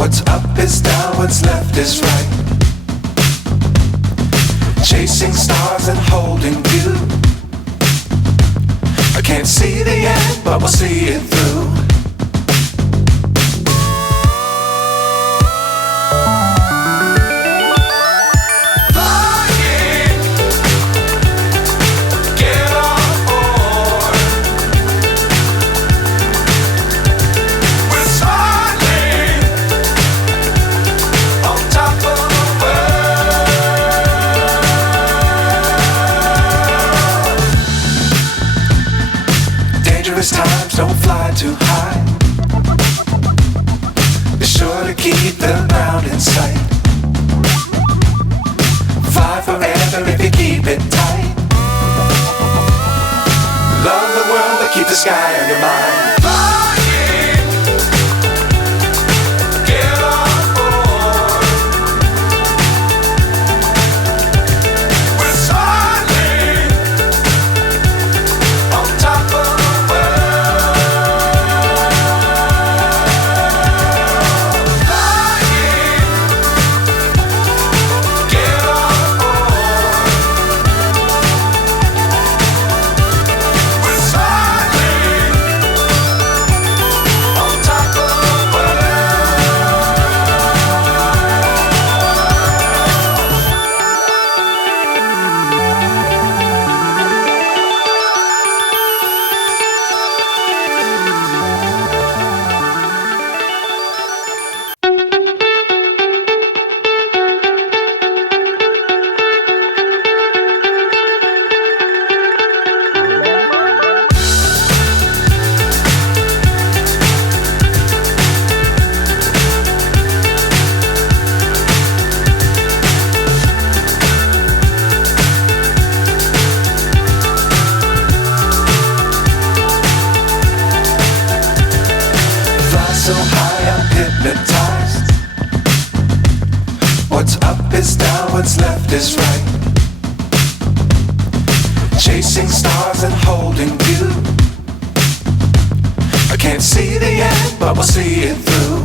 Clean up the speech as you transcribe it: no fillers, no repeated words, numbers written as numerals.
What's up is down, what's left is right. Chasing stars and holding you. I can't see the end, but we'll see it through. Times don't fly too high. Be sure to keep the ground in sight. Fly forever if you keep it tight. Love the world but keep the sky on your mind. So high I'm hypnotized. What's up is down, what's left is right. Chasing stars and holding you. I can't see the end, but we'll see it through.